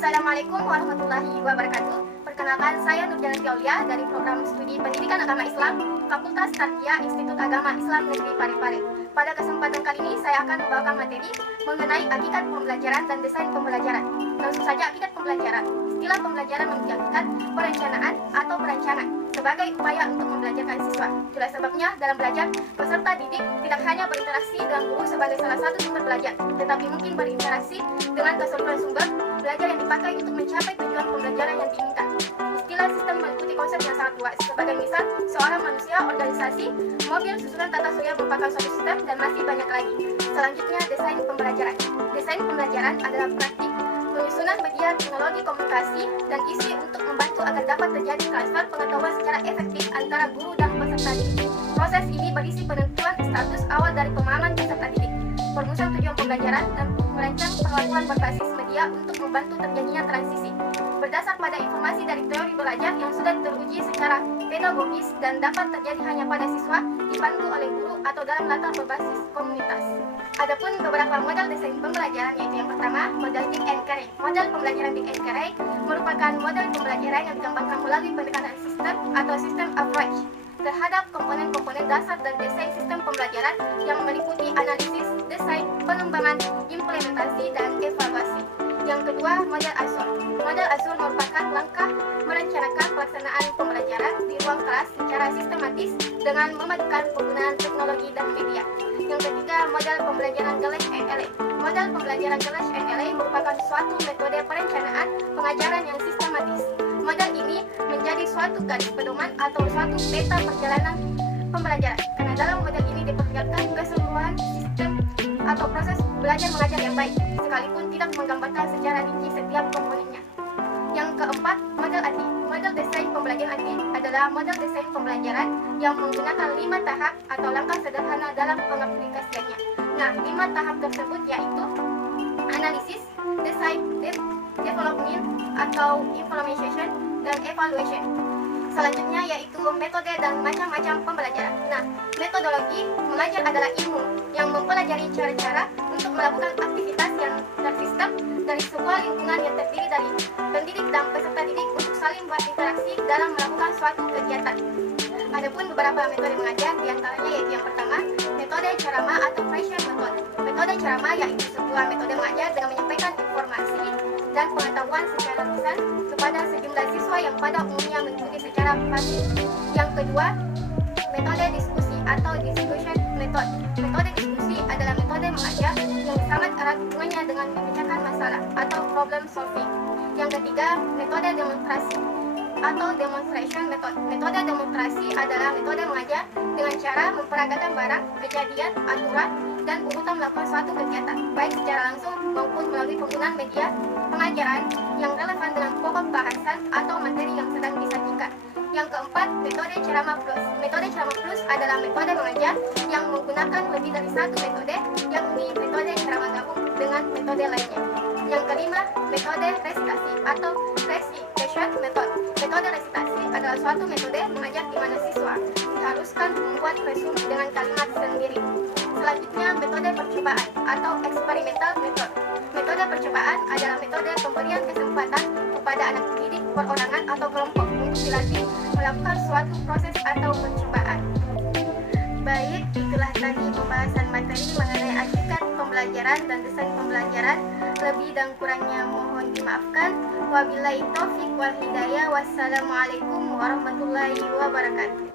Assalamualaikum warahmatullahi wabarakatuh. Perkenalkan, saya Nurjanati Aulia dari Program Studi Pendidikan Agama Islam, Fakultas Tarbiyah Institut Agama Islam Negeri Parepare. Pada kesempatan kali ini, saya akan membawakan materi mengenai hakikat pembelajaran dan desain pembelajaran. Langsung saja, hakikat pembelajaran. Istilah pembelajaran menjadikan perencanaan atau perancangan sebagai upaya untuk membelajarkan siswa. Itulah sebabnya dalam belajar, peserta didik tidak hanya berinteraksi dengan guru sebagai salah satu sumber belajar, tetapi mungkin berinteraksi dengan keseluruhan sumber belajar yang dipakai untuk mencapai tujuan pembelajaran yang diinginkan. Istilah sistem meliputi konsep yang sangat luas. Sebagai misal, seorang manusia, organisasi, mobil, susunan tata surya merupakan suatu sistem, dan masih banyak lagi. Selanjutnya, desain pembelajaran. Desain pembelajaran adalah praktik penyusunan media teknologi komunikasi dan isi untuk membantu agar dapat terjadi transfer pengetahuan secara efektif antara guru dan peserta didik. Proses ini berisi penentuan status awal dari pemahaman peserta didik, perumusan tujuan pembelajaran, dan merancang perlakuan berbasis media untuk membantu terjadinya transisi. Berdasar pada informasi dari teori belajar yang sudah teruji secara pedagogis dan dapat terjadi hanya pada siswa, dipandu oleh guru atau dalam latar berbasis komunitas. Adapun beberapa model desain pembelajaran, yaitu yang pertama, model Dick and Carey. Model pembelajaran Dick and Carey merupakan model pembelajaran yang dikembangkan melalui pendekatan sistem atau sistem approach terhadap komponen-komponen dasar dan desain sistem pembelajaran yang meliputi analisis, desain, pengembangan, implementasi, dan evaluasi. Yang kedua, model Azur. Model Azur merupakan langkah merencanakan pelaksanaan pembelajaran di ruang kelas secara sistematis dengan memadukan penggunaan teknologi dan media. Yang ketiga, model pembelajaran Gallagher and Alley. Model pembelajaran Gallagher and Alley merupakan suatu metode perencanaan pengajaran yang sistematis. Model ini menjadi suatu garis pedoman atau suatu peta perjalanan pembelajaran, karena dalam model ini diperlihatkan keseluruhan sistem atau proses belajar mengajar yang baik, sekalipun tidak menggambarkan secara rinci setiap komponennya. Yang keempat, model ATI. Model desain pembelajaran ATI adalah model desain pembelajaran yang menggunakan 5 tahap atau langkah sederhana dalam pengaplikasiannya. Nah, 5 tahap tersebut yaitu analisis, design, development atau implementation, dan evaluation. Selanjutnya yaitu metode dan macam-macam pembelajaran. Nah, metodologi mengajar adalah ilmu yang mempelajari cara-cara untuk melakukan aktivitas yang tersistem dari sebuah lingkungan yang terdiri dari pendidik dan peserta didik untuk saling berinteraksi dalam melakukan suatu kegiatan. Adapun beberapa metode mengajar, diantaranya yaitu yang pertama, metode ceramah atau fraction method. Metode ceramah yaitu sebuah metode mengajar dengan menyampaikan informasi dan pengetahuan secara lisan kepada sejumlah siswa yang pada umumnya mengikuti secara pasif. Yang kedua, metode diskusi atau discussion method. Metode diskusi adalah metode mengajar yang sangat erat hubungannya dengan memecahkan masalah atau problem solving. Yang ketiga, metode demonstrasi atau demonstration method. Metode demonstrasi adalah metode mengajar dengan cara memperagakan barang, kejadian, aturan, dan urutan melakukan suatu kegiatan, baik secara langsung maupun melalui penggunaan media pengajaran yang relevan dengan pokok bahasan atau materi yang sedang disajikan. Yang keempat, metode ceramah plus. Metode ceramah plus adalah metode mengajar yang menggunakan lebih dari satu metode, yakni metode ceramah gabung dengan metode lainnya. Yang kelima, metode resitasi atau recitation method. Metode resitasi adalah suatu metode mengajar di mana siswa diharuskan membuat resume dengan kalimat sendiri. Selanjutnya, metode percobaan atau experimental method. Metode percobaan adalah metode pemberian kesempatan kepada anak didik perorangan atau kelompok untuk dilatih melakukan suatu proses atau percobaan. Baik, itulah tadi pembahasan materi mengenai hakikat pembelajaran dan desain pembelajaran. Lebih dan kurangnya mohon dimaafkan. Wabillahi taufik wal hidayah. Wassalamualaikum warahmatullahi wabarakatuh.